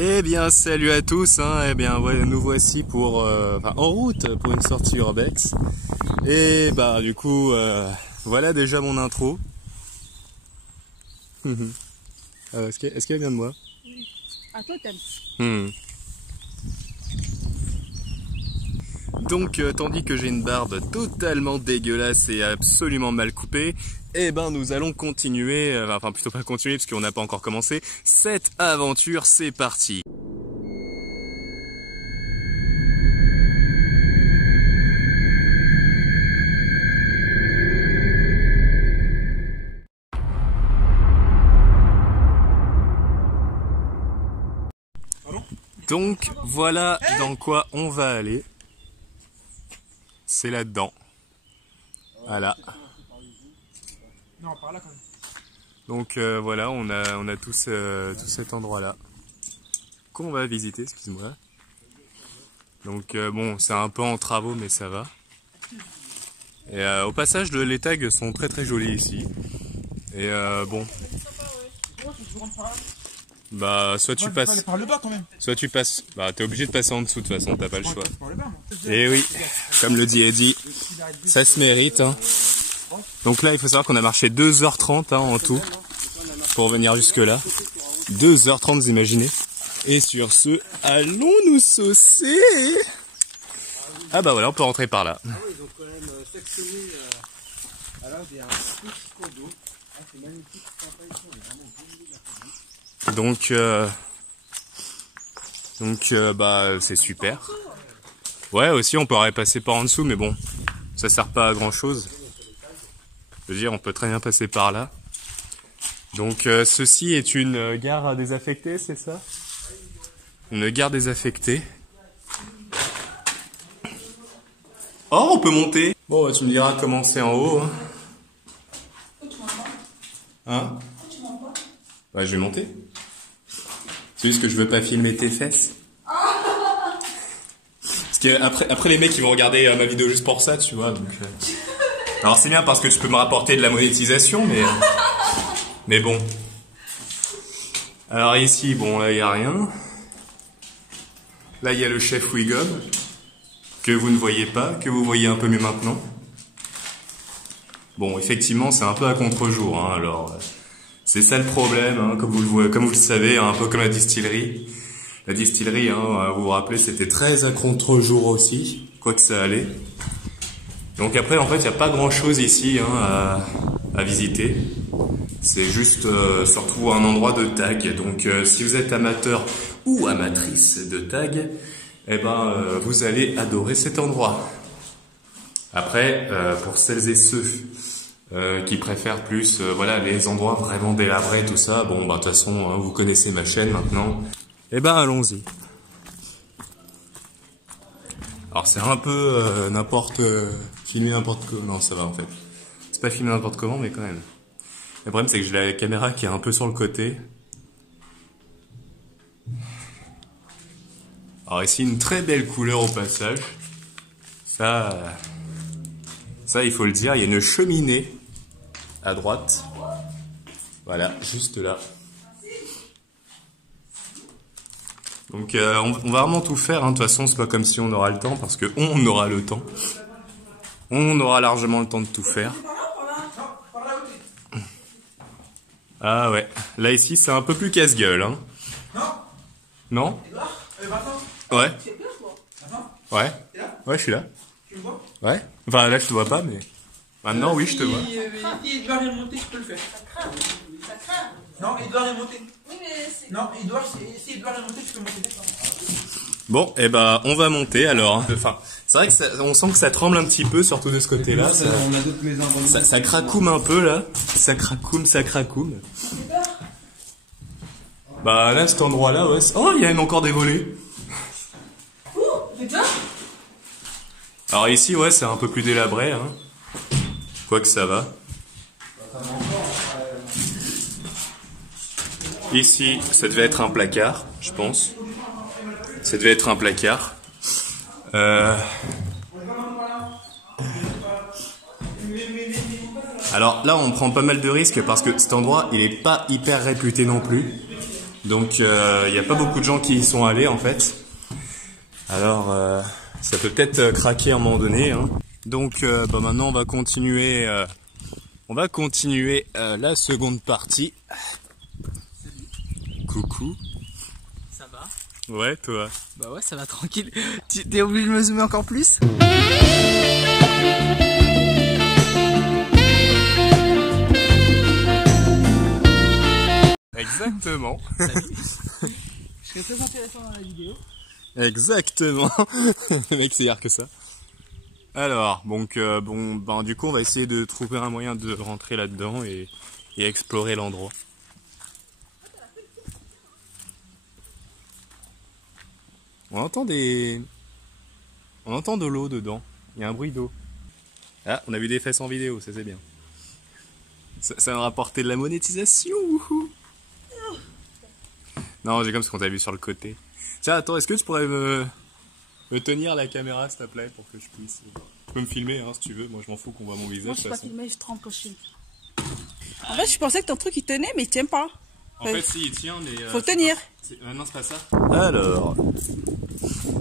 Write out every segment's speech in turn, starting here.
Eh bien salut à tous, hein. Eh bien nous voici pour en route pour une sortie urbex. Et bah du coup voilà déjà mon intro. Est-ce qu'elle vient de moi? Oui. À toi t'aimes. Donc tandis que j'ai une barbe totalement dégueulasse et absolument mal coupée, eh ben nous allons continuer, enfin plutôt pas continuer parce qu'on n'a pas encore commencé, cette aventure, c'est parti. Donc voilà dans quoi on va aller. C'est là-dedans. Voilà. Non, par là quand même. Donc voilà, on a tout cet endroit-là qu'on va visiter, excuse-moi. Donc bon, c'est un peu en travaux, mais ça va. Et au passage, les tags sont très très jolis ici. Et bon. Bah soit tu passes. Par le bas quand même. Soit tu passes. Bah t'es obligé de passer en dessous de toute façon, t'as pas le choix. Par le bas, Et oui, comme le dit Eddie, ça se mérite. Hein. Donc là, il faut savoir qu'on a marché 2h30 en tout pour venir jusque là. 2h30, vous imaginez. Et sur ce, allons nous saucer. Ah bah voilà, on peut rentrer par là. ils ont quand même sectionné des petits cours d'eau. C'est magnifique, sympa ici, on est vraiment Donc bah c'est super. Ouais, aussi on pourrait passer par en dessous, mais bon, ça sert pas à grand chose. Je veux dire, on peut très bien passer par là. Donc ceci est une gare désaffectée, c'est ça? Une gare désaffectée. Oh, on peut monter. Bon, bah, tu me diras comment c'est en haut. Hein? Bah, je vais monter. C'est juste que je veux pas filmer tes fesses. Parce que après les mecs ils vont regarder ma vidéo juste pour ça, tu vois. Donc, alors c'est bien parce que tu peux me rapporter de la monétisation, mais bon. Alors ici, bon là il y a rien. Là il y a le chef Wiggum que vous ne voyez pas, que vous voyez un peu mieux maintenant. Bon, effectivement c'est un peu à contre-jour, hein, alors. C'est ça le problème, hein, comme vous le savez, un peu comme la distillerie. La distillerie, hein, vous vous rappelez, c'était très à contre-jour aussi, quoi que ça allait. Donc après, en fait, il n'y a pas grand-chose ici à visiter. C'est juste surtout un endroit de tag. Donc si vous êtes amateur ou amatrice de tag, eh ben, vous allez adorer cet endroit. Après, pour celles et ceux qui préfèrent plus voilà, les endroits vraiment délabrés, tout ça, bon bah de toute façon, hein, vous connaissez ma chaîne maintenant. Eh ben allons-y. Alors c'est un peu filmer n'importe comment. Non, ça va en fait. C'est pas filmer n'importe comment, mais quand même. Le problème c'est que j'ai la caméra qui est un peu sur le côté. Alors ici une très belle couleur au passage. Ça il faut le dire, il y a une cheminée à droite. Voilà, juste là. Donc on va vraiment tout faire, hein. De toute façon c'est pas comme si on aura le temps, parce que on aura le temps. On aura largement le temps de tout faire. Ah ouais, là ici c'est un peu plus casse-gueule, hein. Non? Ouais. Ouais. Ouais, je suis là. Tu me vois? Ouais. Enfin là je te vois pas, mais maintenant oui je te vois. Il doit remonter, je peux le faire. Ça craint. Non, il doit remonter. Oui, mais c'est... Non, s'il doit remonter, je peux monter. Bon, et ben on va monter alors. Enfin, c'est vrai que on sent que ça tremble un petit peu, surtout de ce côté-là. On a d'autres maisons. Ça cracoume un peu là. Ça cracoume. Bah là, cet endroit-là, ouais. Oh, il y a même encore des volets. Alors ici, ouais, c'est un peu plus délabré, hein. Quoique ça va. Ici, ça devait être un placard, je pense. Ça devait être un placard. Alors là, on prend pas mal de risques parce que cet endroit, il est pas hyper réputé non plus. Donc il n'y a pas beaucoup de gens qui y sont allés en fait. Alors ça peut peut-être craquer à un moment donné. Hein. Donc bah, maintenant on va continuer la seconde partie. Coucou. Ça va? Ouais, toi? Bah ouais, ça va tranquille. T'es obligé de me zoomer encore plus? Exactement. Je serais très intéressant dans la vidéo. Exactement. Le mec c'est hier que ça. Alors, donc bon, ben du coup on va essayer de trouver un moyen de rentrer là-dedans et explorer l'endroit. On entend de l'eau dedans. Il y a un bruit d'eau. Ah, on a vu des fesses en vidéo, ça c'est bien. Ça va rapporter de la monétisation. Wouhou. Non, j'ai comme ce qu'on t'a vu sur le côté. Tiens, attends, est-ce que tu pourrais me tenir la caméra s'il te plaît pour que je puisse. Tu peux me filmer hein, si tu veux. Moi je m'en fous qu'on voit mon visage. Moi je suis pas filmé, je trempe quand je filme. En fait, je pensais que ton truc il tenait, mais il tient pas. En fait, si, il tient, mais. Faut tenir. Non, c'est pas ça. Alors.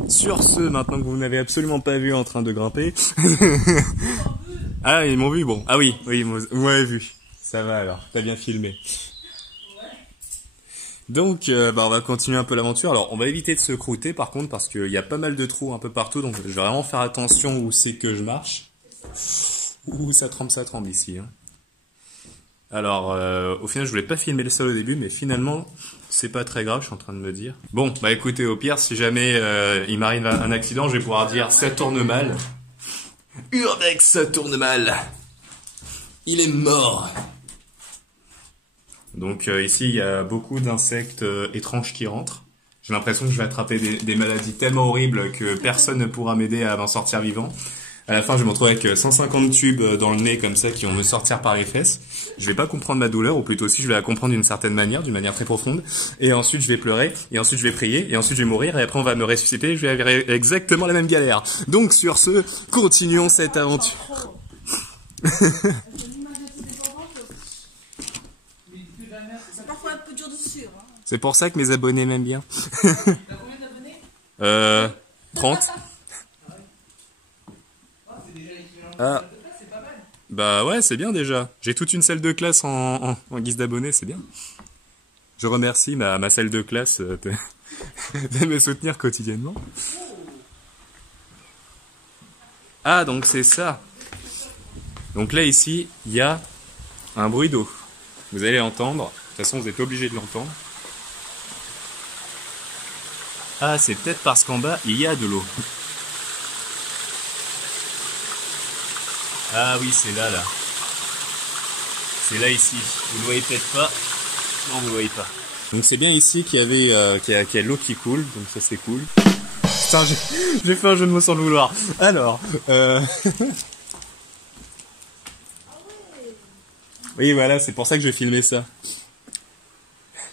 Sur ce, maintenant que vous n'avez absolument pas vu en train de grimper. Ah, ils m'ont vu, bon. Ah oui, vous m'avez vu. Ça va alors, t'as bien filmé. Donc, bah, on va continuer un peu l'aventure. Alors, on va éviter de se croûter par contre, parce qu'il y a pas mal de trous un peu partout, donc je vais vraiment faire attention où c'est que je marche. Ouh, ça tremble ici. Hein. Alors, au final, je voulais pas filmer le sol au début, mais finalement, c'est pas très grave, je suis en train de me dire. Bon, bah écoutez, au pire, si jamais il m'arrive un accident, je vais pouvoir dire ça tourne mal. Urbex, ça tourne mal. Il est mort. Donc ici, il y a beaucoup d'insectes étranges qui rentrent. J'ai l'impression que je vais attraper des maladies tellement horribles que personne ne pourra m'aider à m'en sortir vivant. À la fin, je vais me retrouver avec 150 tubes dans le nez comme ça qui vont me sortir par les fesses. Je vais pas comprendre ma douleur, ou plutôt si je vais la comprendre d'une certaine manière, d'une manière très profonde. Et ensuite, je vais pleurer, et ensuite, je vais prier, et ensuite, je vais mourir, et après, on va me ressusciter, je vais avoir exactement la même galère. Donc, sur ce, continuons cette aventure. C'est parfois un peu dur de suivre. Hein. C'est pour ça que mes abonnés m'aiment bien. T'as combien d'abonnés 30. Ah. Bah ouais, c'est bien déjà. J'ai toute une salle de classe en guise d'abonné, c'est bien. Je remercie ma salle de classe de me soutenir quotidiennement. Ah, donc c'est ça. Donc là, ici, il y a un bruit d'eau. Vous allez l'entendre. De toute façon, vous êtes obligé de l'entendre. Ah, c'est peut-être parce qu'en bas, il y a de l'eau. Ah oui, c'est là. C'est là, ici. Vous ne voyez peut-être pas. Non, vous ne voyez pas. Donc c'est bien ici qu'il y avait qu'il y a l'eau qui coule, donc ça c'est cool. Putain, j'ai fait un jeu de mots sans le vouloir. Alors, oui, voilà, c'est pour ça que je filmais ça.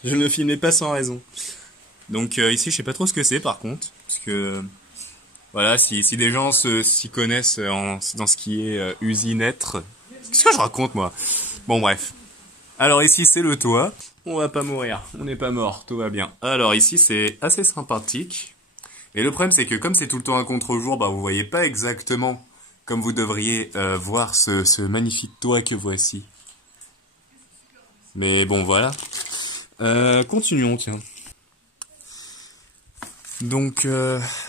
Je ne filmais pas sans raison. Donc ici, je sais pas trop ce que c'est par contre, parce que voilà, si des gens s'y connaissent dans ce qui est usinêtre. Qu'est-ce que je raconte moi? Bon bref. Alors ici c'est le toit. On va pas mourir, on n'est pas mort, tout va bien. Alors ici c'est assez sympathique. Et le problème c'est que comme c'est tout le temps un contre-jour, bah vous voyez pas exactement comme vous devriez voir ce magnifique toit que voici. Mais bon voilà. Continuons tiens. Donc,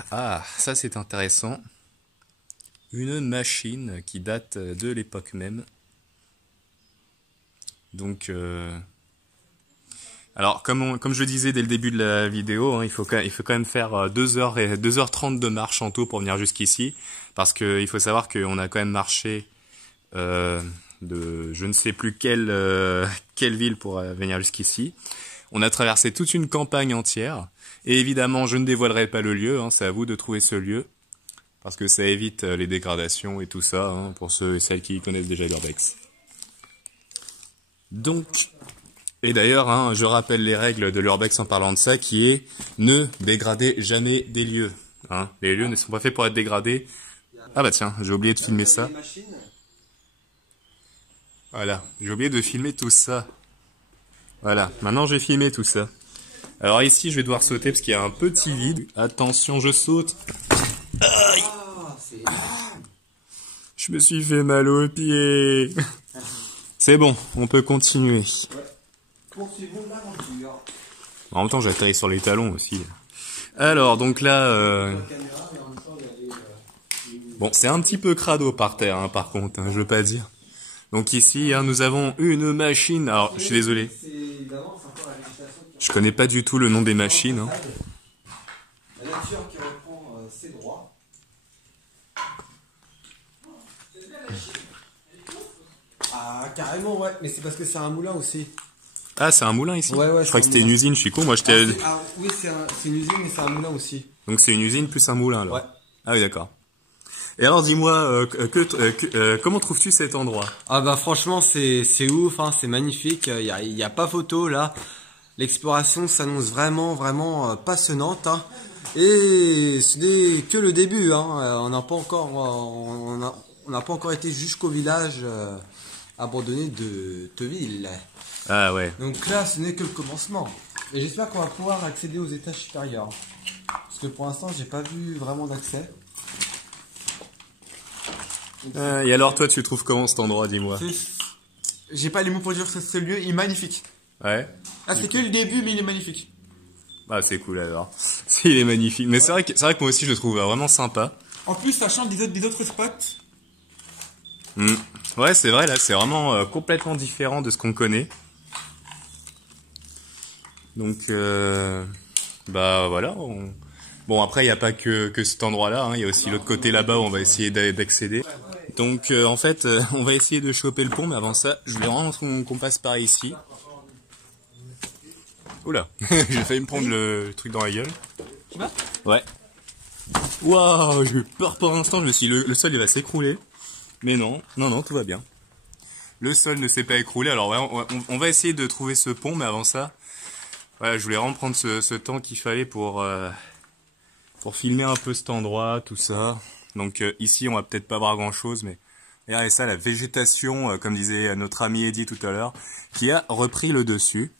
ça c'est intéressant. Une machine qui date de l'époque même. Donc, alors comme je le disais dès le début de la vidéo, hein, il faut quand même faire 2h30 de marche en tout pour venir jusqu'ici. Parce qu'il faut savoir qu'on a quand même marché de je ne sais plus quelle ville pour venir jusqu'ici. On a traversé toute une campagne entière. Et évidemment, je ne dévoilerai pas le lieu, hein, c'est à vous de trouver ce lieu. Parce que ça évite les dégradations et tout ça, hein, pour ceux et celles qui connaissent déjà l'urbex. Donc, et d'ailleurs, hein, je rappelle les règles de l'urbex en parlant de ça, qui est ne dégradez jamais des lieux. Hein. Les lieux ne sont pas faits pour être dégradés. Ah bah tiens, j'ai oublié de filmer ça. Voilà, j'ai oublié de filmer tout ça. Voilà, maintenant j'ai filmé tout ça. Alors ici, je vais devoir sauter parce qu'il y a un petit vide. Attention, je saute. Aïe. Je me suis fait mal aux pieds. C'est bon, on peut continuer. Poursuivons l'aventure. En même temps, j'atterris sur les talons aussi. Alors, donc là... Bon, c'est un petit peu crado par terre, hein, par contre, hein, je veux pas dire. Donc ici, hein, nous avons une machine. Alors, je suis désolé. Je connais pas du tout le nom des machines. Hein. La nature qui reprend ses droits. Ah, carrément, ouais. Mais c'est parce que c'est un moulin aussi. Ah, c'est un moulin ici? Ouais, je crois que c'était une usine, je suis con. Moi, j'étais... Oui, c'est une usine, mais c'est un moulin aussi. Donc c'est une usine plus un moulin, alors. Ouais. Ah oui, d'accord. Et alors, dis-moi, comment trouves-tu cet endroit? Ah bah franchement, c'est ouf, hein, c'est magnifique. Y a pas photo, là. L'exploration s'annonce vraiment passionnante. Hein. Et ce n'est que le début. Hein. On n'a pas encore été jusqu'au village abandonné de Teville. Ah ouais. Donc là, ce n'est que le commencement. Et j'espère qu'on va pouvoir accéder aux étages supérieurs. Parce que pour l'instant, j'ai pas vu vraiment d'accès. Et alors, toi, tu trouves comment cet endroit, dis-moi? J'ai pas les mots pour dire que ce lieu est magnifique. Ouais. Ah, c'est que le début, mais il est magnifique. Ah, c'est cool alors. Il est magnifique. Mais c'est vrai que moi aussi, je le trouve vraiment sympa. En plus, ça change des autres spots. Ouais, c'est vrai, là, c'est vraiment complètement différent de ce qu'on connaît. Donc, bah voilà. Bon, après, il n'y a pas que cet endroit-là. Hein. Il y a aussi l'autre côté là-bas où on va essayer d'accéder. Donc, en fait, on va essayer de choper le pont. Mais avant ça, je voulais vraiment qu'on passe par ici. Oula, j'ai failli me prendre le truc dans la gueule. Tu vas? Ouais. Waouh, j'ai eu peur pour l'instant. Je me suis dit, le sol il va s'écrouler. Mais non, tout va bien. Le sol ne s'est pas écroulé. Alors, ouais, on va essayer de trouver ce pont. Mais avant ça, voilà, je voulais vraiment prendre ce temps qu'il fallait pour filmer un peu cet endroit, tout ça. Donc ici, on va peut-être pas voir grand-chose, mais regardez ça, la végétation, comme disait notre ami Eddy tout à l'heure, qui a repris le dessus.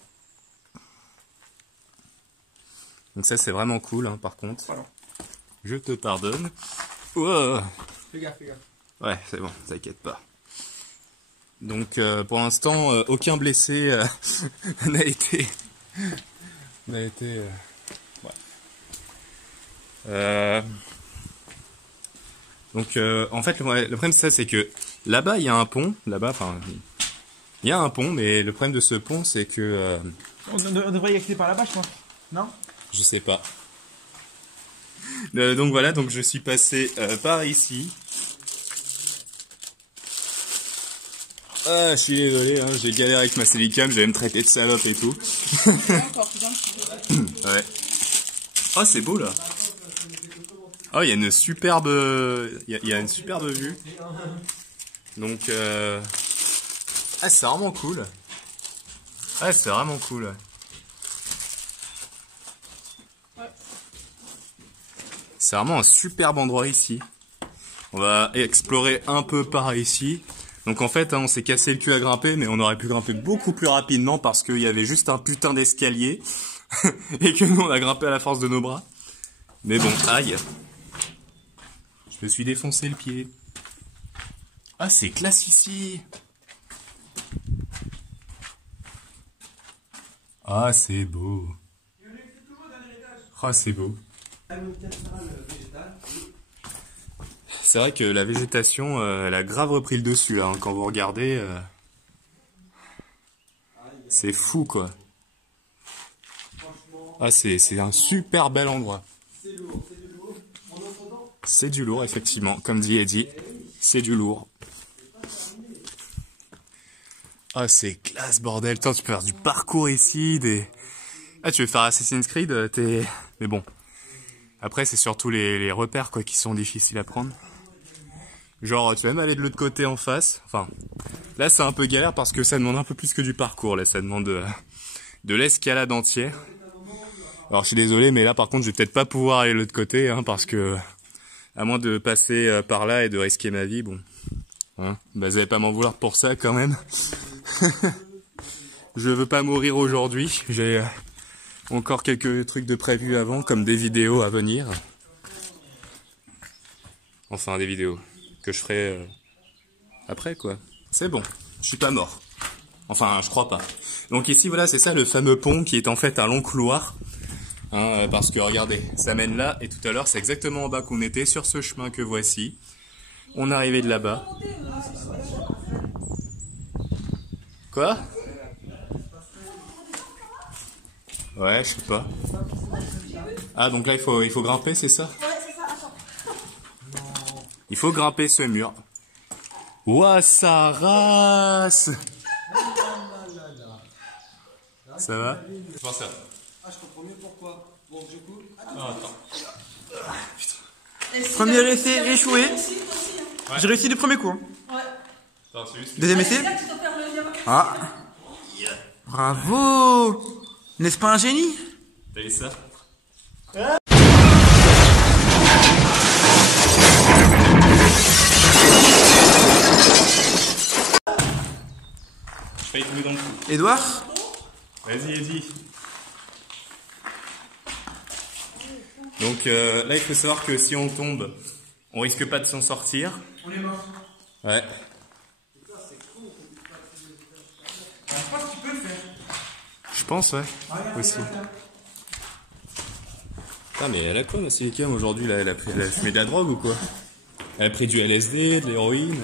Donc ça, c'est vraiment cool, hein, par contre. Voilà. Je te pardonne. Wow. Fais gaffe. Ouais, c'est bon, t'inquiète pas. Donc pour l'instant, aucun blessé n'a été... Ouais. Donc en fait le problème c'est ça, c'est que là-bas il y a un pont, il y a un pont, mais le problème de ce pont c'est que On devrait y accéder par là-bas, je pense. Non? je sais pas. Donc voilà, donc je suis passé par ici. Ah, je suis désolé, hein, j'ai galéré avec ma Célicam, j'allais me traiter de salope et tout. Ouais. Oh, c'est beau là. Oh, il y a une superbe, il y a une superbe vue. Donc, ah, c'est vraiment cool. Ah, c'est vraiment cool. C'est vraiment un superbe endroit ici. On va explorer un peu par ici. Donc en fait, hein, on s'est cassé le cul à grimper, mais on aurait pu grimper beaucoup plus rapidement parce qu'il y avait juste un putain d'escalier et que nous on a grimpé à la force de nos bras. Mais bon, aïe. Je me suis défoncé le pied. Ah, c'est classe ici. Ah, c'est beau. Ah, c'est beau. C'est vrai que la végétation, elle a grave repris le dessus là, hein. Quand vous regardez, c'est fou quoi. Ah, c'est un super bel endroit. C'est du lourd, effectivement, comme dit Eddy, c'est du lourd. Ah, c'est classe bordel. Toi, tu peux faire du parcours ici, Ah, tu veux faire Assassin's Creed, mais bon. Après, c'est surtout les repères quoi qui sont difficiles à prendre. Genre, tu vas même aller de l'autre côté en face. Enfin, là, c'est un peu galère parce que ça demande un peu plus que du parcours. Là, ça demande de l'escalade entière. Alors, je suis désolé, mais là, par contre, je vais peut-être pas pouvoir aller de l'autre côté, hein, parce que, à moins de passer par là et de risquer ma vie, bon. Hein, bah, vous allez pas m'en vouloir pour ça, quand même. Je veux pas mourir aujourd'hui. Encore quelques trucs de prévus avant, comme des vidéos à venir. Enfin, des vidéos que je ferai après, quoi. C'est bon, je suis pas mort. Enfin, je crois pas. Donc ici, voilà, c'est ça le fameux pont qui est en fait un long couloir. Hein, parce que regardez, ça mène là, et tout à l'heure, c'est exactement en bas qu'on était, sur ce chemin que voici. On est arrivé de là-bas. Quoi? Ouais, je sais pas. Ah, donc là, il faut grimper, c'est ça? Ouais, c'est ça, attends. Il faut grimper ce mur. Ouah, sa race! Ça va? Comment ça? Ah, je comprends mieux pourquoi. Bon, du coup... Premier essai échoué. J'ai réussi du premier coup. Hein. Ouais. Attends, c'est juste... Deuxième essai. C'est là que tu dois faire le diamant. Ah. Bravo. N'est-ce pas un génie? T'as vu ça? Je failli tomber dans le trou. Edouard? Vas-y, Eddy. Donc là, il faut savoir que si on tombe, on risque pas de s'en sortir. On est mort. Ouais. Je pense que tu peux le faire. Je pense, ouais. Aussi. Ah, mais elle a quoi, ma Silicam, aujourd'hui, là? Elle a fumé de la drogue ou quoi? Elle a pris du LSD, de l'héroïne.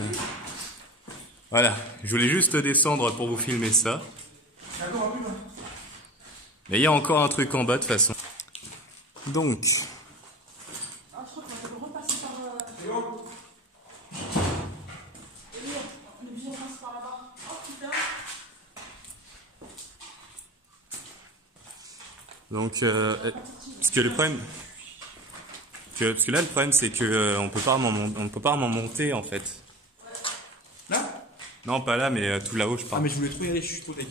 Voilà. Je voulais juste descendre pour vous filmer ça. Mais il y a encore un truc en bas, de toute façon. Donc. Ah, je crois qu'on va repasser par... On est obligé de passer par là-bas. Oh putain. Donc, parce que le problème, parce que là le problème c'est que on peut pas m'en monter en fait. Là? Non, pas là, mais tout là-haut, je Ah, parle. mais je voulais trop y aller, je suis trop deg.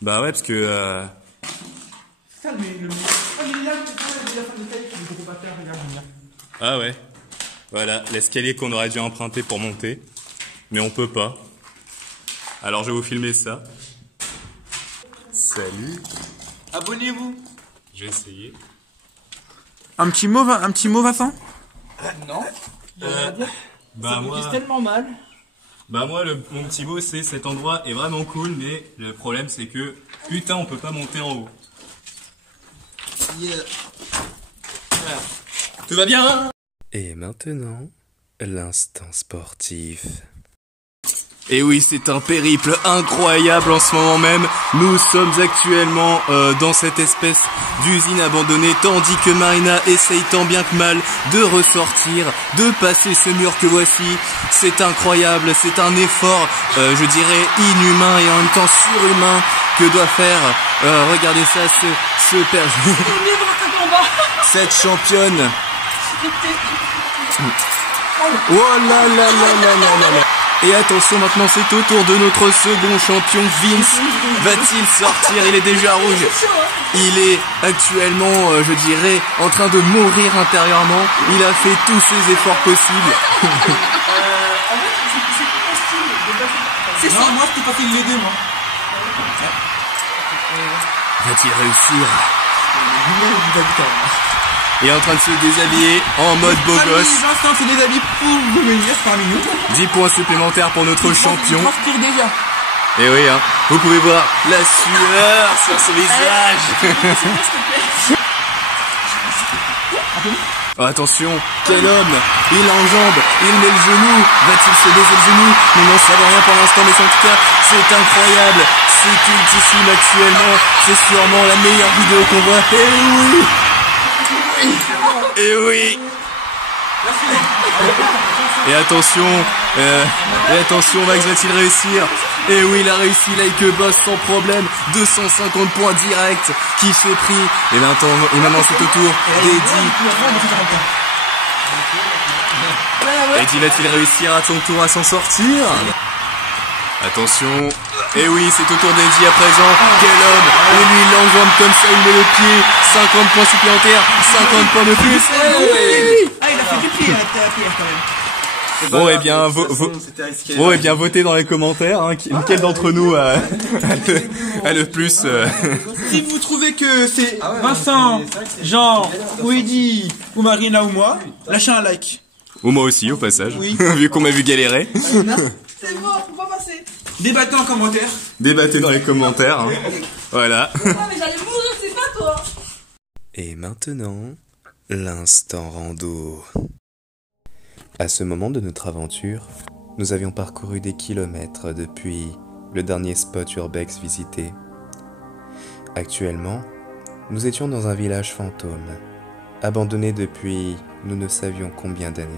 Bah ouais, parce que C'est ça, mais le. Ah, mais là, c'est ça, la fin de taille que je ne peux pas faire, regarde, regarde. ah ouais, voilà l'escalier qu'on aurait dû emprunter pour monter, mais on peut pas. Alors je vais vous filmer ça. Salut. Abonnez-vous. Je vais essayer. Un petit mot, Vincent? Non. Bah moi. C'est tellement mal. Bah moi, mon petit mot, c'est cet endroit est vraiment cool, mais le problème, c'est que, putain, on peut pas monter en haut. Yeah. Voilà. Tout va bien? Et maintenant, l'instant sportif. Et oui, c'est un périple incroyable en ce moment même. Nous sommes actuellement dans cette espèce d'usine abandonnée, tandis que Marina essaye tant bien que mal de ressortir, de passer ce mur que voici. C'est incroyable, c'est un effort, je dirais, inhumain et en même temps surhumain que doit faire, regardez ça, ce père... cette championne. Oh là là là là là là là. Et attention, maintenant c'est au tour de notre second champion, Vince. Va-t-il sortir? Il est déjà rouge. Il est actuellement, je dirais, en train de mourir intérieurement. Il a fait tous ses efforts possibles. C'est ça, moi, je peux pas fait l'aider, moi. Va-t-il réussir? Il est en train de se déshabiller en mode beau gosse. Vincent se déshabille pour venir parmi nous. 10 points supplémentaires pour notre champion. Il transpire déjà. Et oui, hein, vous pouvez voir la sueur sur son visage. Oh, attention, quel homme! Il enjambe, il met le genou. Va-t-il se baiser le genou? Nous n'en savons rien pour l'instant, mais en tout cas, c'est incroyable. C'est cultissime actuellement. C'est sûrement la meilleure vidéo qu'on voit. Et oui! Et oui! Et attention, Max va-t-il réussir? Et oui, il a réussi, like boss sans problème, 250 points direct, qui fait prix. Et maintenant c'est au tour d'Eddy. Eddy va-t-il réussir à son tour à s'en sortir? Attention. Et oui, c'est au tour d'Eddy à présent. Quel homme! Et lui, il l'enjambe comme ça, il met le pied. 50 points supplémentaires, 50 points de plus. Et oui! Ah, il a fait du pied à la pierre quand même. Bon, eh bien, bon, eh bien, votez dans les commentaires, hein, lequel d'entre nous a le plus, Si vous trouvez que c'est Vincent, Jean, ou Eddy, ou Marina ou moi, lâchez un like. ou moi aussi, au passage, Oui. vu qu'on m'a vu galérer. C'est bon, faut pas passer. Débattez en commentaire. Débattez dans les commentaires, hein. Voilà. Ah, mais j'allais mourir, c'est pas toi. Et maintenant, l'instant rando. À ce moment de notre aventure, nous avions parcouru des kilomètres depuis le dernier spot urbex visité. Actuellement, nous étions dans un village fantôme, abandonné depuis nous ne savions combien d'années.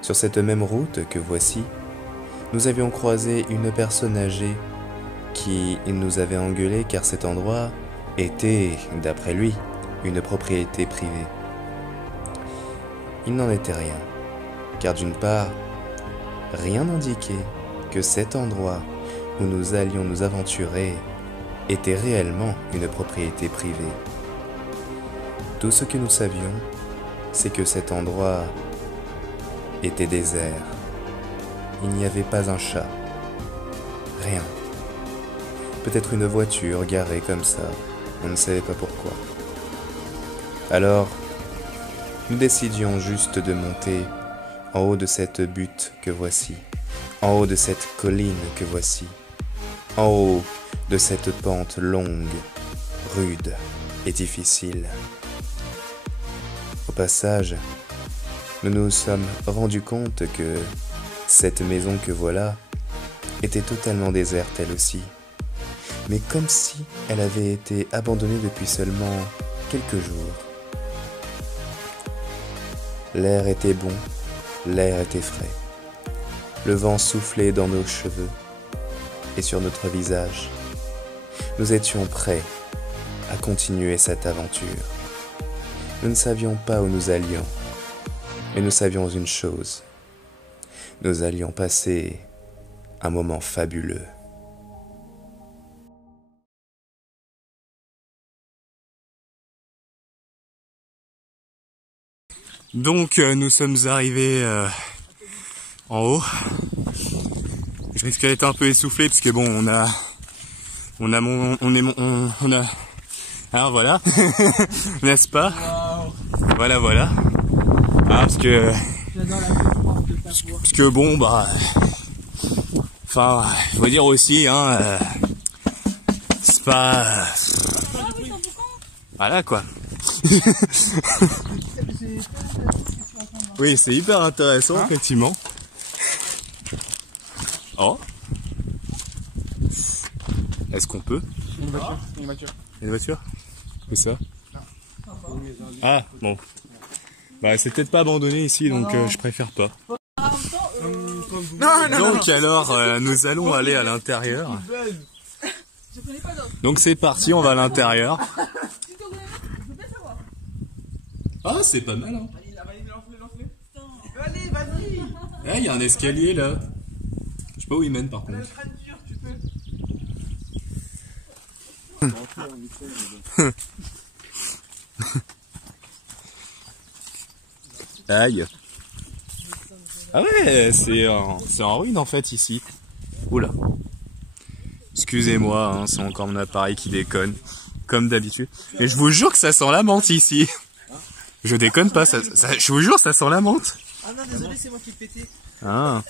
Sur cette même route que voici, nous avions croisé une personne âgée qui nous avait engueulé car cet endroit était, d'après lui, une propriété privée. Il n'en était rien, car d'une part, rien n'indiquait que cet endroit où nous allions nous aventurer était réellement une propriété privée. Tout ce que nous savions, c'est que cet endroit était désert. Il n'y avait pas un chat, rien. Peut-être une voiture garée comme ça, on ne savait pas pourquoi. Alors, nous décidions juste de monter en haut de cette butte que voici, en haut de cette colline que voici, en haut de cette pente longue, rude et difficile. Au passage, nous nous sommes rendus compte que cette maison que voilà était totalement déserte elle aussi, mais comme si elle avait été abandonnée depuis seulement quelques jours. L'air était bon, l'air était frais. Le vent soufflait dans nos cheveux et sur notre visage. Nous étions prêts à continuer cette aventure. Nous ne savions pas où nous allions, mais nous savions une chose. Nous allions passer un moment fabuleux. Donc nous sommes arrivés en haut. Je risque d'être un peu essoufflé parce que bon on a alors voilà n'est-ce pas? Voilà ah, parce que bon bah enfin je veux dire aussi hein c'est pas voilà quoi. Oui, c'est hyper intéressant, effectivement. Oh. Est-ce qu'on peut? Une voiture. Une voiture? C'est ça? Ah, bon. Bah, c'est peut-être pas abandonné ici, donc je préfère pas. Donc alors, nous allons aller à l'intérieur. Donc c'est parti, on va à l'intérieur. Ah, c'est pas mal, hein. Allez, vas-y. Ah, il y a un escalier là. Je sais pas où il mène par contre. Aïe. Ah ouais, c'est en ruine en fait ici. Oula. Excusez-moi, hein, c'est encore mon appareil qui déconne. Comme d'habitude. Et je vous jure que ça sent la menthe ici. Je déconne pas, je vous jure, ça sent la menthe. Ah non, désolé, c'est moi qui ai pété. Ah.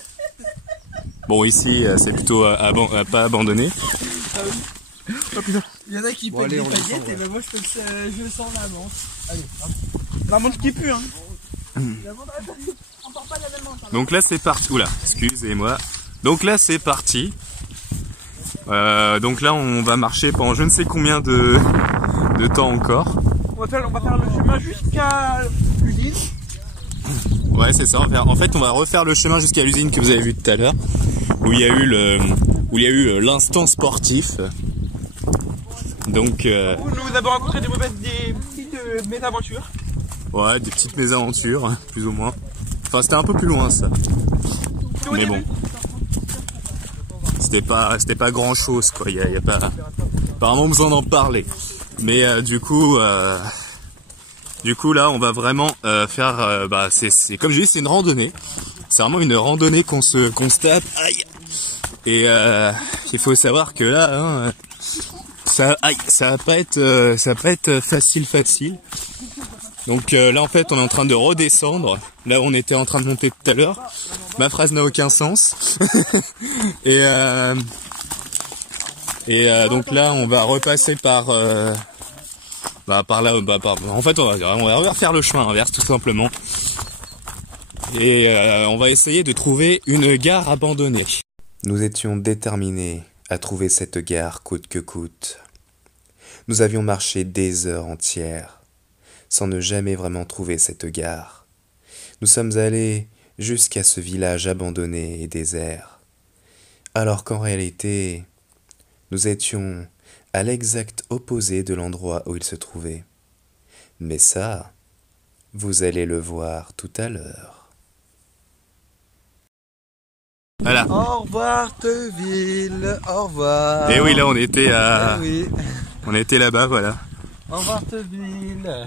Bon, ici, c'est plutôt pas abandonné. Il y en a qui pètent des paillettes et ben moi je sens la menthe. Allez, la menthe qui pue, hein. La menthe, on parle pas de la même menthe. Donc là, c'est parti. Oula, excusez-moi. Donc là, c'est parti. Donc là, on va marcher pendant je ne sais combien de temps encore. On va faire le chemin jusqu'à l'usine. Ouais, c'est ça. En fait, on va refaire le chemin jusqu'à l'usine que vous avez vu tout à l'heure, où il y a eu l'instant sportif. Donc, nous avons rencontré des petites mésaventures. Ouais, des petites mésaventures, hein, plus ou moins. Enfin, c'était un peu plus loin ça. Mais bon, c'était pas grand chose quoi. Il y a pas vraiment besoin d'en parler. Mais du coup là, on va vraiment faire. C'est comme je dis, c'est une randonnée. c'est vraiment une randonnée qu'on se tape. Aïe. Et il faut savoir que là, hein, ça va pas être facile. Donc là en fait on est en train de redescendre. Là où on était en train de monter tout à l'heure. Ma phrase n'a aucun sens. et donc là on va repasser par là. En fait on va refaire le chemin inverse tout simplement. Et on va essayer de trouver une gare abandonnée. Nous étions déterminés à trouver cette gare coûte que coûte. Nous avions marché des heures entières, sans ne jamais vraiment trouver cette gare. Nous sommes allés jusqu'à ce village abandonné et désert, alors qu'en réalité, nous étions à l'exact opposé de l'endroit où il se trouvait. Mais ça, vous allez le voir tout à l'heure. Voilà. Au revoir Teuville, au revoir. Et oui, là on était à... Oui. On était là-bas, voilà. Au revoir Teuville.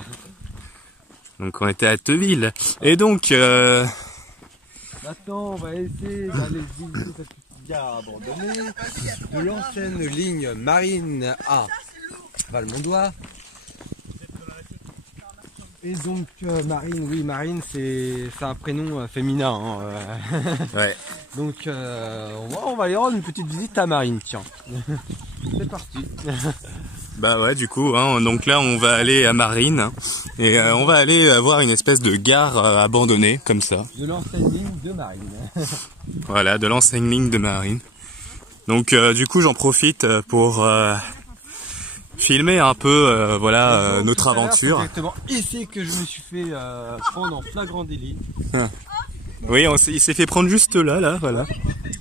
Donc on était à Teuville. Et donc... Maintenant on va essayer d'aller visiter cette petite gare abandonnée de l'ancienne ligne marine à Valmondois. Et donc Marine c'est un prénom féminin. Hein, ouais. Donc on va aller rendre une petite visite à Marine, tiens. C'est parti. Bah ouais, du coup, hein, donc là on va aller à Marine et on va aller voir une espèce de gare abandonnée comme ça. De l'ancienne ligne de Marine. Voilà, de l'ancienne ligne de Marine. Donc du coup j'en profite pour filmer un peu voilà notre aventure. C'est exactement ici que je me suis fait prendre en flagrant délit. Oui, il s'est fait prendre juste là, voilà.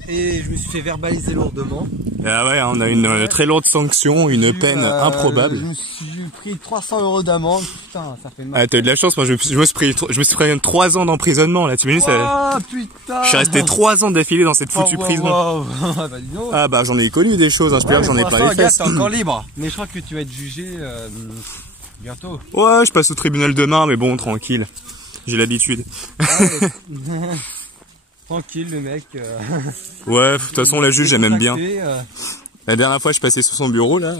Et je me suis fait verbaliser lourdement. Ah ouais, on a une très lourde sanction, une peine improbable. Je me suis pris 300 € d'amende. Putain, ça fait mal. Ah, t'as eu de la chance, moi je me suis pris 3 ans d'emprisonnement là, tu imagines ça. Putain. Je suis resté 3 ans d'affilée dans cette foutue prison. Bah, dis donc. Ah bah j'en ai connu des choses, hein, je peux dire que j'en ai pas les fesses. T'es encore libre. Mais je crois que tu vas être jugé bientôt. Ouais, je passe au tribunal demain, mais bon, tranquille. J'ai l'habitude. Tranquille le mec. Ouais, de toute façon la juge elle m'aime bien. La dernière fois je passais sur son bureau là.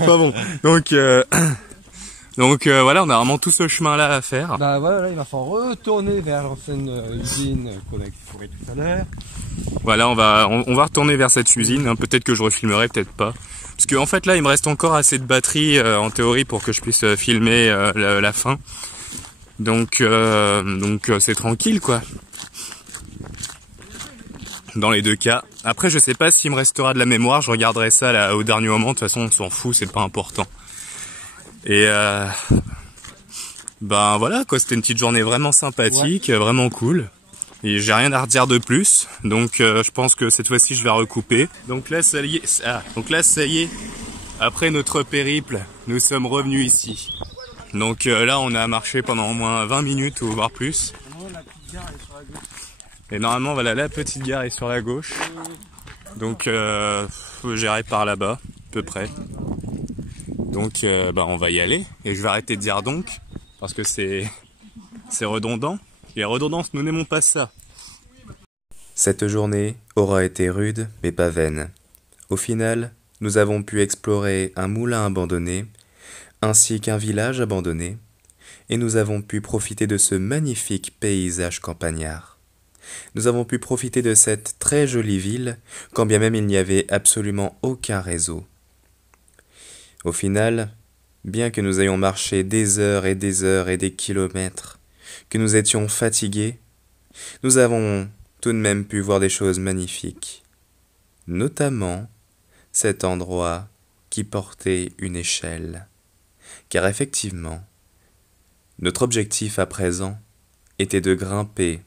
Enfin bon, donc voilà, on a vraiment tout ce chemin là à faire. Bah voilà, il va falloir retourner vers l'ancienne usine qu'on a explorée tout à l'heure. Voilà, on va retourner vers cette usine, hein. Peut-être que je refilmerai, peut-être pas. Parce que en fait là il me reste encore assez de batterie en théorie pour que je puisse filmer la fin. Donc c'est tranquille quoi. Dans les deux cas. Après je sais pas s'il me restera de la mémoire, je regarderai ça là, au dernier moment, de toute façon on s'en fout, c'est pas important. Et ben voilà quoi, c'était une petite journée vraiment sympathique, ouais. Vraiment cool. Et j'ai rien à redire de plus, donc je pense que cette fois-ci je vais recouper. Donc là ça y est, après notre périple, nous sommes revenus ici. Donc là on a marché pendant au moins 20 minutes ou voire plus. Et normalement voilà, la petite gare est sur la gauche. Donc faut gérer par là-bas, à peu près. Donc bah on va y aller. Et je vais arrêter de dire donc, parce que c'est redondant. Et redondance, nous n'aimons pas ça. Cette journée aura été rude, mais pas vaine. Au final, nous avons pu explorer un moulin abandonné, ainsi qu'un village abandonné, et nous avons pu profiter de ce magnifique paysage campagnard. Nous avons pu profiter de cette très jolie ville, quand bien même il n'y avait absolument aucun réseau. Au final, bien que nous ayons marché des heures et des kilomètres, que nous étions fatigués, nous avons tout de même pu voir des choses magnifiques, notamment cet endroit qui portait une échelle. Car effectivement, notre objectif à présent était de grimper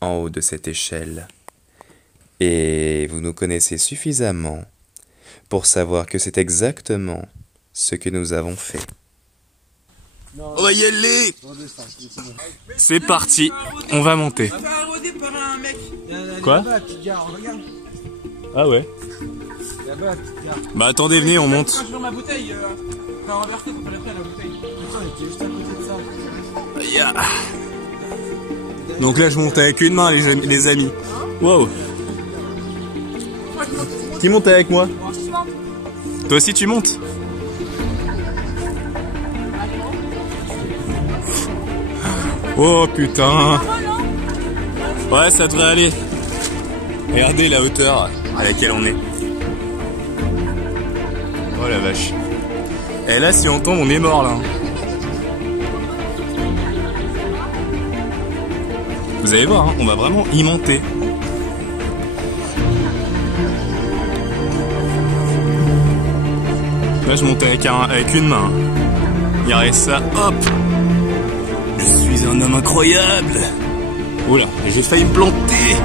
en haut de cette échelle. Et vous nous connaissez suffisamment pour savoir que c'est exactement ce que nous avons fait. On va y aller. C'est parti, on va monter. Quoi? Ah ouais. Bah attendez, venez, on monte. Donc là, je monte avec une main, les amis. Wow. Qui monte avec moi? Toi aussi, tu montes? Oh putain. Ouais, ça devrait aller. Regardez la hauteur à laquelle on est. Oh la vache. Et là, si on tombe, on est mort là. Vous allez voir, hein, on va vraiment y monter. Là, je monte avec une main. Regardez ça, hop. Je suis un homme incroyable. Oula, j'ai failli me planter.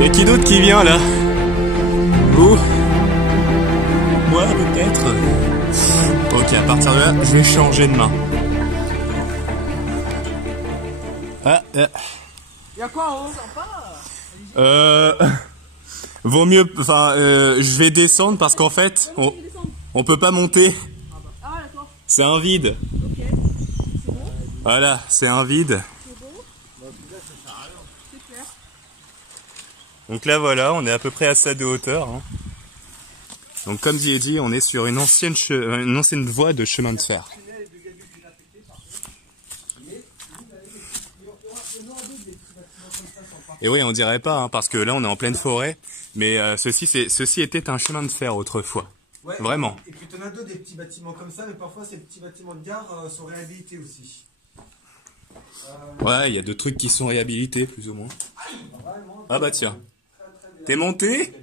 Y'a qui d'autre qui vient là? Vous? Moi peut-être? Ok, à partir de là, je vais changer de main. Y'a quoi en haut? Vaut mieux, enfin, je vais descendre parce qu'en fait, on peut pas monter. C'est un vide. Voilà, c'est un vide. Donc là voilà, on est à peu près à ça de hauteur. Hein. Donc comme j'ai dit, on est sur une ancienne voie de chemin de fer. Et oui, on dirait pas, hein, parce que là on est en pleine forêt, mais ceci était un chemin de fer autrefois. Ouais, vraiment. Et puis t'en as d'autres, des petits bâtiments comme ça, mais parfois ces petits bâtiments de gare sont réhabilités aussi. Ouais, il y a deux trucs qui sont réhabilités, plus ou moins. Ah bah tiens. T'es monté?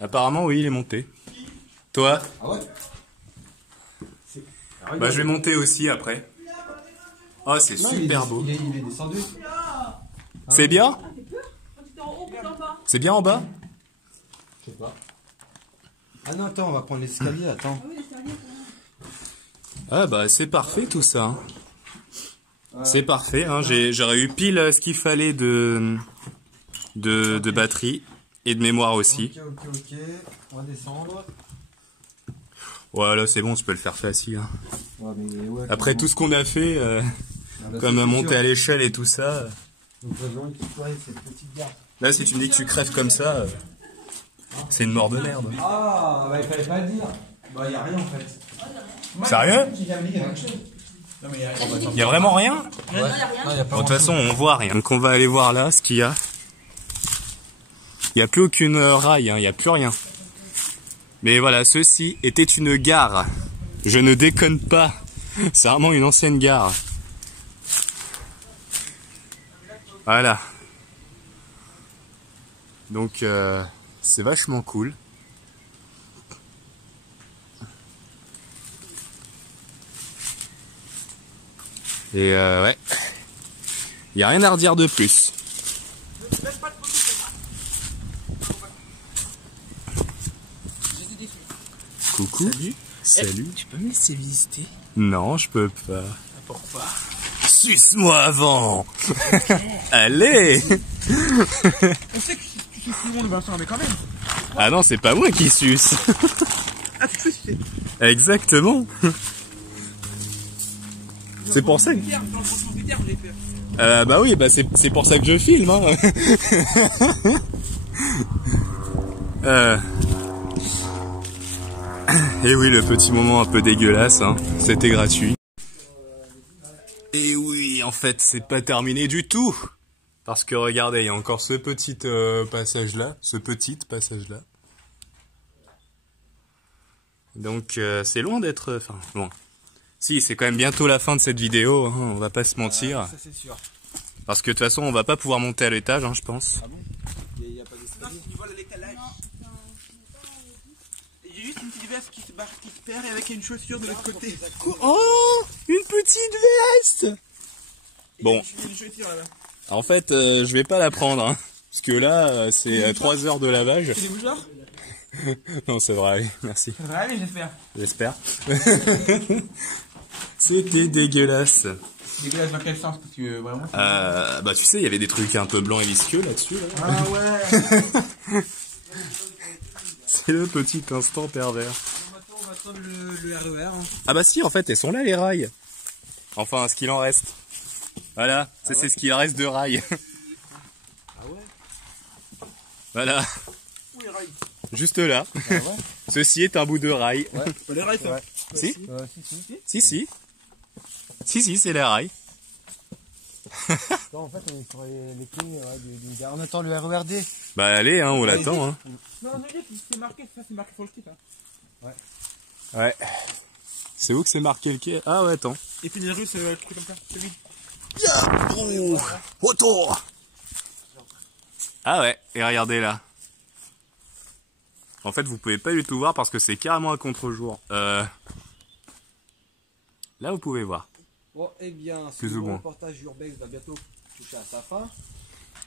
Apparemment oui, il est monté. Toi? Ah ouais? Bah je vais monter aussi après. Oh c'est super beau. Il est descendu. C'est bien? C'est bien en bas? Je sais pas. Ah non, attends, on va prendre l'escalier, attends. Ah bah c'est parfait tout ça. Hein. C'est parfait, hein. J'aurais eu pile ce qu'il fallait de batterie et de mémoire aussi. Ok, on va descendre. Voilà, c'est bon, je peux le faire facile. Hein. Ouais, mais ouais, après tout ce qu'on a fait, comme monter à l'échelle et tout ça. Donc, vraiment, cette petite gare. Là, si tu me dis que tu crèves comme ça, c'est une mort de merde. Ah, bah il fallait pas le dire. Bah, y a rien en fait. Sérieux? Il y a vraiment rien? Ouais. De toute façon, on voit rien. Donc on va aller voir là ce qu'il y a. Il n'y a plus aucune rail, hein, il n'y a plus rien. Mais voilà, ceci était une gare. Je ne déconne pas. C'est vraiment une ancienne gare. Voilà. Donc c'est vachement cool. Et ouais. Il n'y a rien à redire de plus. Coucou. Salut. Salut. Tu peux me laisser visiter? Non, je peux pas. Pourquoi? Suce-moi avant. Allez. On sait que tu suces tout le monde, Vincent, mais quand même. Ah non, c'est pas moi qui suce. Ah, tu suces? Exactement. C'est pour ça que... bah oui, bah c'est pour ça que je filme. Hein. Et oui, le petit moment un peu dégueulasse, hein. C'était gratuit. Et oui, en fait, c'est pas terminé du tout. Parce que regardez, il y a encore ce petit passage-là. Donc c'est loin d'être... Enfin, loin. Si, c'est quand même bientôt la fin de cette vidéo, hein, on va pas se mentir. Ça c'est sûr. Parce que de toute façon, on va pas pouvoir monter à l'étage, hein, je pense. Ah bon? Il y a pas d'escalier. Tu vois l'étalage. Il y a juste une petite veste qui se perd et avec une chaussure de l'autre côté. Oh, une petite veste. Bon. Une chaussure là-bas. En fait, je vais pas la prendre, hein, parce que là, c'est 3 heures de lavage. C'est des mouchoirs? Non, c'est vrai, allez, merci. Ça va aller, j'espère. J'espère. C'était dégueulasse. Dégueulasse dans quel sens? Parce que vraiment. Bah tu sais, il y avait des trucs un peu blancs et visqueux là-dessus. Là. Ah ouais. C'est le petit instant pervers. Maintenant, on va attendre le RER. Hein. Ah bah si, en fait, elles sont là les rails. Enfin, ce qu'il en reste. Voilà, ça c'est ce qu'il reste de rail. Ah ouais. Voilà, Où les rails? juste là. Ah ouais. Ceci est un bout de rail. Pas les rails, ça. Ouais. Si Si. Si, c'est les rails. Non, en fait, on est sur les clés d'une gare. On attend le RERD. Bah allez, hein, on l'attend. Hein. Non, on est c'est marqué, ça c'est marqué sur le kit. Hein. Ouais. C'est où que c'est marqué le quai? Ah ouais, attends. Et puis les Russes, le truc comme ça, c'est vide. Retour. Ah ouais, et regardez là. En fait, vous pouvez pas du tout voir parce que c'est carrément à contre-jour. Là, vous pouvez voir. Bon, eh bien, ce Plus ou moins. reportage Urbex va bientôt toucher à sa fin.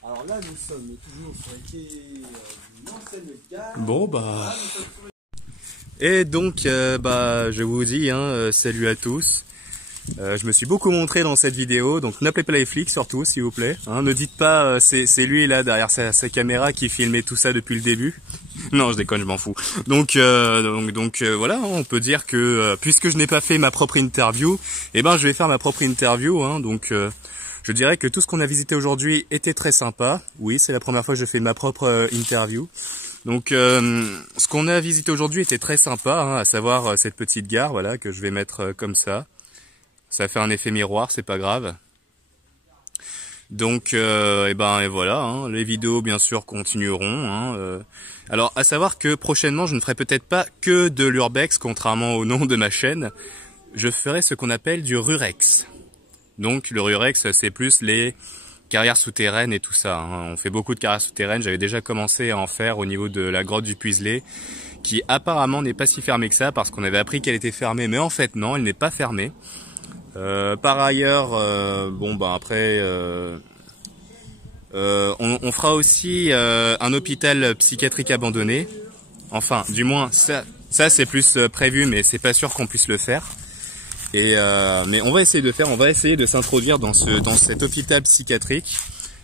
Alors là, nous sommes toujours sur les quais d'une ancienne gare. Bon bah. Et donc, je vous dis, salut à tous. Je me suis beaucoup montré dans cette vidéo, donc n'appelez pas les flics surtout, s'il vous plaît. Hein, ne dites pas, c'est lui là derrière sa caméra qui filmait tout ça depuis le début. Non, je déconne, je m'en fous. Donc voilà, on peut dire que puisque je n'ai pas fait ma propre interview, eh ben je vais faire ma propre interview. Hein, donc je dirais que tout ce qu'on a visité aujourd'hui était très sympa. Oui, c'est la première fois que je fais ma propre interview. Donc ce qu'on a visité aujourd'hui était très sympa, hein, à savoir cette petite gare, voilà, que je vais mettre comme ça. Ça fait un effet miroir, c'est pas grave. Donc et voilà, hein, les vidéos bien sûr continueront. Hein, Alors à savoir que prochainement je ne ferai peut-être pas que de l'urbex, contrairement au nom de ma chaîne. Je ferai ce qu'on appelle du rurex. Donc le rurex c'est plus les carrières souterraines et tout ça. Hein. On fait beaucoup de carrières souterraines. J'avais déjà commencé à en faire au niveau de la grotte du Puiselet, qui apparemment n'est pas si fermée que ça, parce qu'on avait appris qu'elle était fermée, mais en fait non, elle n'est pas fermée. Par ailleurs, après, on fera aussi un hôpital psychiatrique abandonné. Enfin, du moins, ça c'est plus prévu, mais c'est pas sûr qu'on puisse le faire. Mais on va essayer de le faire. On va essayer de s'introduire dans cet hôpital psychiatrique,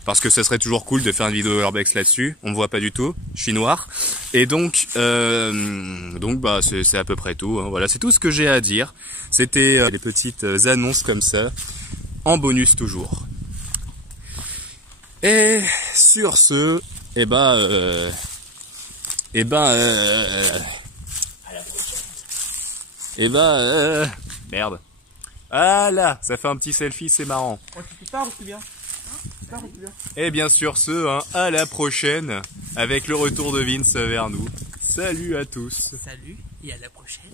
parce que ce serait toujours cool de faire une vidéo urbex là-dessus. On me voit pas du tout, je suis noir. Et donc c'est à peu près tout. Hein. Voilà, c'est tout ce que j'ai à dire. C'était les petites annonces comme ça, en bonus toujours. Et sur ce, merde. Ah là, ça fait un petit selfie, c'est marrant. Ouais, tu pars ou tu viens? Tu pars ou tu viens? Et bien sûr à la prochaine, avec le retour de Vince vers nous. Salut à tous. Salut et à la prochaine.